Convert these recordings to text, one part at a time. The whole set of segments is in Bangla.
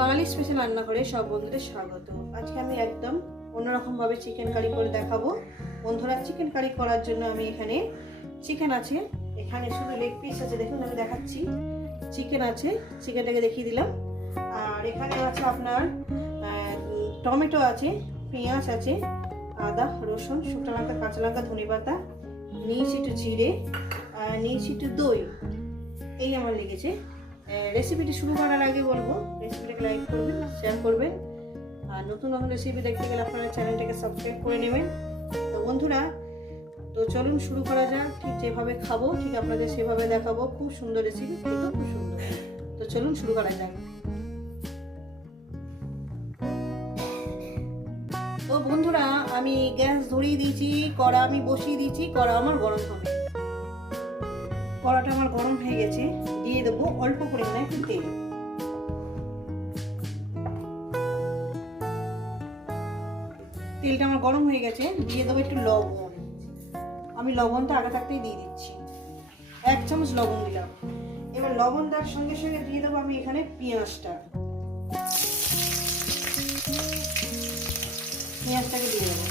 বাঙালি স্পেশাল রান্নাঘরে সব বন্ধুদের স্বাগত। আজকে আমি একদম অন্যরকমভাবে চিকেন কারি করে দেখাবো। বন্ধুরা, চিকেন কারি করার জন্য আমি এখানে চিকেন আছে, এখানে শুধু লেগ পিস আছে, দেখুন আমি দেখাচ্ছি। চিকেন আছে, চিকেনটাকে দেখিয়ে দিলাম। আর এখানে আছে আপনার টমেটো আছে, পেঁয়াজ আছে, আদা রসুন শুকনো লঙ্কা কাঁচা লঙ্কা ধনে পাতা, নিয়েছি একটু জিরে, নিয়েছি একটু দই। এই আমার লেগেছে। রেসিপিটি শুরু করার আগে বলবো, রেসিপিটাকে লাইক করবেন, শেয়ার করবেন, আর নতুন নতুন রেসিপি দেখতে গেলে আপনারা চ্যানেলটাকে সাবস্ক্রাইব করে নেবেন। তো বন্ধুরা, তো চলুন শুরু করা যাক। ঠিক যেভাবে খাবো ঠিক আপনাদের সেভাবে দেখাবো। খুব সুন্দর রেসিপি, খুব সুন্দর। তো চলুন শুরু করা যাক। তো বন্ধুরা, আমি গ্যাস ধরিয়ে দিয়েছি, কড়া আমি বসিয়ে দিয়েছি, কড়া আমার গরম হবে। কড়াটা আমার গরম হয়ে গেছে, দিয়ে দেবো অল্প পরিমাণে একটু তেল। তেলটা আমার গরম হয়ে গেছে, দিয়ে দেবো একটু লবণ। আমি লবণটা আগে থাকতেই দিয়ে দিচ্ছি, 1 চামচ লবণ দিলাম। এবার লবণ দেওয়ার সঙ্গে সঙ্গে দিয়ে দেবো আমি এখানে পেঁয়াজটাকে দিয়ে দেবো।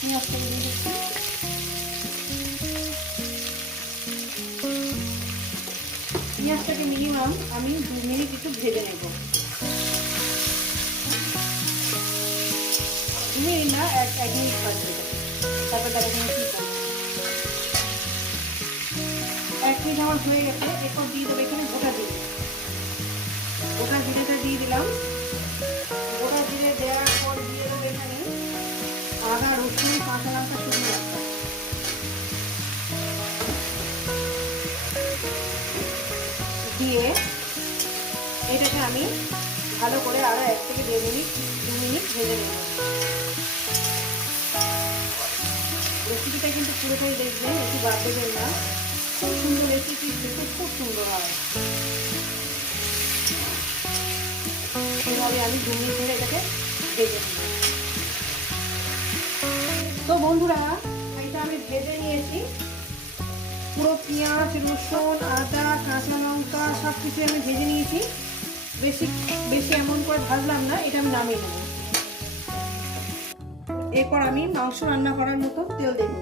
পেঁয়াজটাকে দিয়ে দিচ্ছি। পেঁয়াজটাকে মিনিমাম আমি 2 মিনিট একটু ভেজে নেব। 2 মিনিট না, 1 মিনিট ভাজতে হবে। তারপর তার এখানে কি করবো, 1 মিনিট আমার হয়ে গেছে। এরপর দিয়ে দেবো এখানে গোটা জিরে। গোটা জিরেটা দিয়ে দিলাম। গোটা জিরে দেওয়ার পর দিয়ে দেবো এখানে আদা রসুন কাঁচা লঙ্কা শুকনো লঙ্কা দিয়ে এটাকে আমি ভালো করে আরো 1 থেকে 2 মিনিট ভেজে নেব। রেসিপিটা কিন্তু পুরোটাই দেখবেন, একটু বাদ দেবেন না। খুব সুন্দর রেসিপি, খেতে খুব সুন্দর হয়। এভাবে আমি 2 মিনিট ধরে এটাকে ভেজে নেব। তো বন্ধুরা, এটা আমি ভেজে নিয়েছি। পুরো পেঁয়াজ রসুন আদা কাঁচা লঙ্কা সব কিছু আমি ভেজে নিয়েছি। বেশি এমন করে ভাজলাম না, এটা আমি নামিয়ে নেব। এরপর আমি মাংস রান্না করার মতো তেল দেব,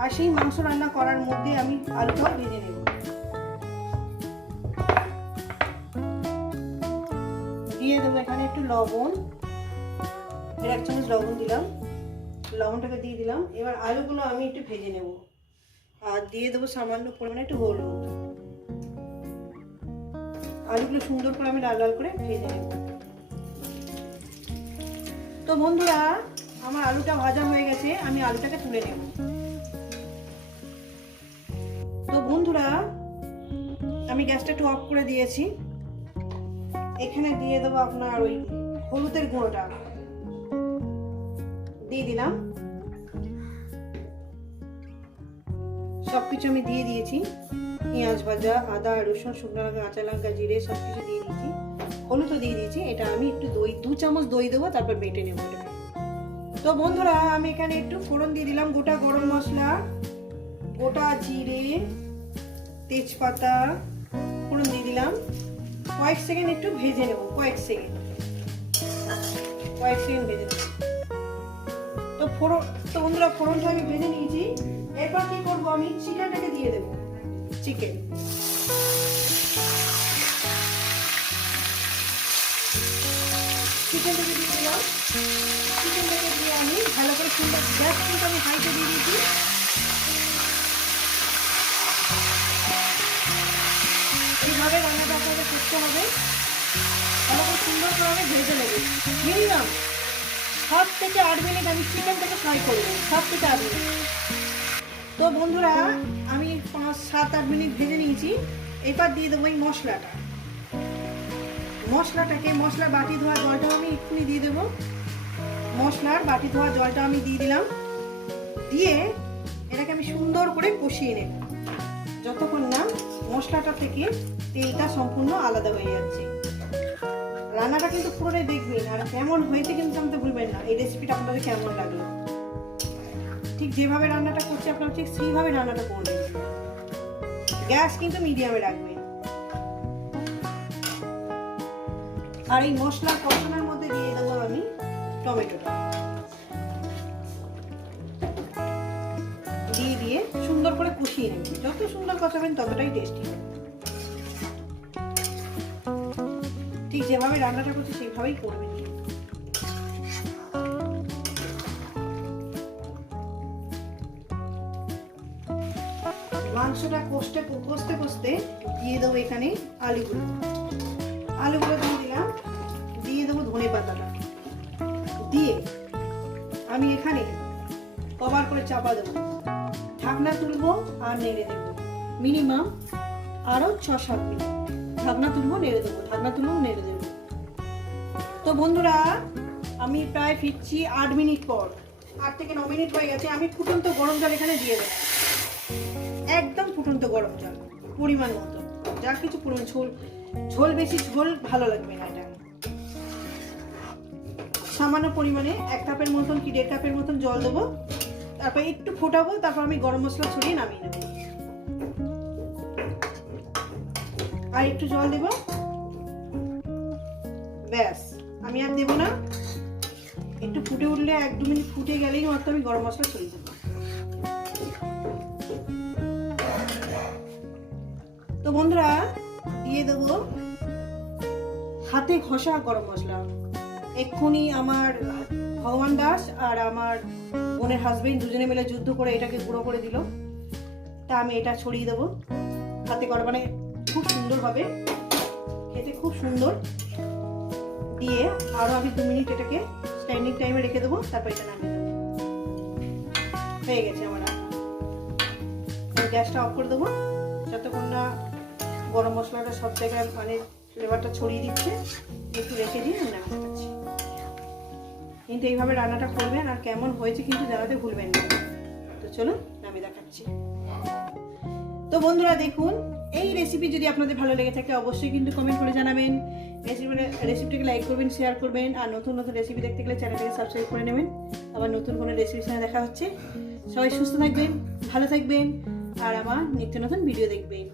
আর সেই মাংস রান্না করার মধ্যে আমি আলুটাও ভেজে নেব। দিয়ে দেবো এখানে একটু লবণ, 1 চামচ লবণ দিলাম। লবণটাকে দিয়ে দিলাম। এবার আলুগুলো আমি একটু ভেজে নেব, আর দিয়ে দেবো সামান্য পরিমাণে একটু হলুদ। আলুগুলো সুন্দর করে আমি লাল লাল করে ভেজে নেব। তো বন্ধুরা, আমার আলুটা ভাজা হয়ে গেছে, আমি আলুটাকে তুলে নেব। তো বন্ধুরা, আমি গ্যাসটা একটু অফ করে দিয়েছি। এখানে দিয়ে দেবো আপনার ওই হলুদের গুঁড়োটা দিয়ে দিলাম। সবকিছু আমি দিয়ে দিয়েছি, পেঁয়াজ ভাজা আদা রসুন শুকনো লঙ্কা কাঁচা লঙ্কা জিরে সবকিছু দিয়ে দিয়েছি, হলুদও দিয়ে দিয়েছি। এটা আমি একটু দই 2 চামচ দই দেবো, তারপর বেটে নেবো এটাকে। তো বন্ধুরা, আমি এখানে একটু ফোড়ন দিয়ে দিলাম, গোটা গরম মশলা, গোটা জিরে, তেজপাতা ফোড়ন দিয়ে দিলাম। কয়েক সেকেন্ড একটু ভেজে নেবো, কয়েক সেকেন্ড ভেজে নেবো। তো বন্ধুরা, ফোড়নটা আমি ভেজে নিয়েছি। এরপর কি করবো, আমি চিকেনটাকে দিয়ে দেবো। চিকেনটাকে দিয়ে দিলাম। চিকেনটাকে দিয়ে আমি ভালো করে সুন্দর, গ্যাস কিন্তু আমি হাইতে দিয়ে দিয়েছি। এইভাবে রান্নাটা আপনাকে করতে হবে, ভালো করে সুন্দর করে আমি ভেজে নেব। মিনিমাম 7 থেকে 8 মিনিট আমি চিকেনটাকে ফ্রাই করবো, 7 থেকে 8 মিনিট। তো বন্ধুরা, আমি 5-7-8 মিনিট ভেজে নিয়েছি। এবার দিয়ে দেবো এই মশলাটাকে মশলার বাটি ধোয়া জলটা আমি এক্ষুনি দিয়ে দেবো। মশলার বাটি ধোয়া জলটা আমি দিয়ে দিলাম। দিয়ে এটাকে আমি সুন্দর করে কষিয়ে নেব, যতক্ষণ না মশলাটা থেকে তেলটা সম্পূর্ণ আলাদা হয়ে যাচ্ছে। রান্নাটা কিন্তু পুরোটাই দেখবেন, আর কেমন হয়েছে কিন্তু জানতে ভুলবেন না। এই রেসিপিটা আপনাদের কেমন লাগলো, ঠিক যেভাবে রান্নাটা করছি আপনারা ঠিক সেইভাবে রান্নাটা করবেন। গ্যাস কিন্তু মিডিয়ামে রাখবেন। আর এই মশলা কষানোর মধ্যে দিয়ে দেবো আমি টমেটোটা, দিয়ে সুন্দর করে কষিয়ে নেব। যত সুন্দর কষাবেন ততটাই টেস্টি হবে। ঠিক যেভাবে রান্নাটা করছি সেইভাবেই করবেন। মাংসটা কষতে কষতে দিয়ে দেবো এখানে আলুগুলো দিয়ে দিলাম, দিয়ে দেবো ধনে পাতাটা, দিয়ে আমি এখানে কভার করে চাপা দেবো, ঢাকনা তুলবো আর নেড়ে দেবো মিনিমাম আরো 6-7 মিনিট। ঢাকনা তুলবো নেড়ে দেবো, ঢাকনা তুলবো নেড়ে দেবো। তো বন্ধুরা আমি প্রায় ফিরছি 8 মিনিট পর, 8 থেকে 9 মিনিট হয়ে গেছে। আমি ফুটন্ত গরম জল এখানে দিয়ে দেবো, একদম ফুটন্ত গরম জল পরিমাণ মতো, যা কিছু পরিমাণ। ঝোল বেশি ঝোল ভালো লাগবে না, এটা সামান্য পরিমাণে 1 কাপের মতন কি 1.5 কাপের মতন জল দেবো। তারপর একটু ফোটাবো, তারপর আমি গরম মশলা ছড়িয়ে নামিয়ে নেবো। আর একটু জল দেব, ব্যাস আমি আর দেবো না। একটু ফুটে উঠলে 1-2 মিনিট ফুটে গেলেই মাত্র আমি গরম মশলা ছড়িয়ে দেবো। তো বন্ধুরা দিয়ে দেবো হাতে ঘষা গরম মশলা। এক্ষুনি আমার ভগবান দাস আর আমার বোনের হাজবেন্ড দুজনে মিলে যুদ্ধ করে এটাকে গুঁড়ো করে দিল। তা আমি এটা ছড়িয়ে দেবো হাতে করে, মানে খুব সুন্দর হবে খেতে, খুব সুন্দর। দিয়ে আরো আমি 2 মিনিট এটাকে স্ট্যান্ডিং টাইমে রেখে দেবো, তারপর এটা নামিয়ে দেবো। হয়ে গেছে আমার রান্না। গ্যাসটা অফ করে দেবো যতক্ষণ না গরম মশলাটা সব জায়গায় মানে ফ্লেভারটা ছড়িয়ে দিচ্ছে। একটু রেখে দিয়ে আমি নামিয়ে দেখাচ্ছি। কিন্তু এইভাবে রান্নাটা করবেন, আর কেমন হয়েছে কিন্তু জানাতে ভুলবেন না। তো চলুন আমি দেখাচ্ছি। তো বন্ধুরা দেখুন, এই রেসিপি যদি আপনাদের ভালো লেগে থাকে অবশ্যই কিন্তু কমেন্ট করে জানাবেন। রেসিপিটাকে লাইক করবেন, শেয়ার করবেন, আর নতুন নতুন রেসিপি দেখতে গেলে চ্যানেলটাকে সাবস্ক্রাইব করে নেবেন। আবার নতুন কোনো রেসিপির সঙ্গে দেখা হচ্ছে। সবাই সুস্থ থাকবেন, ভালো থাকবেন, আর আমার নিত্য নতুন ভিডিও দেখবেন।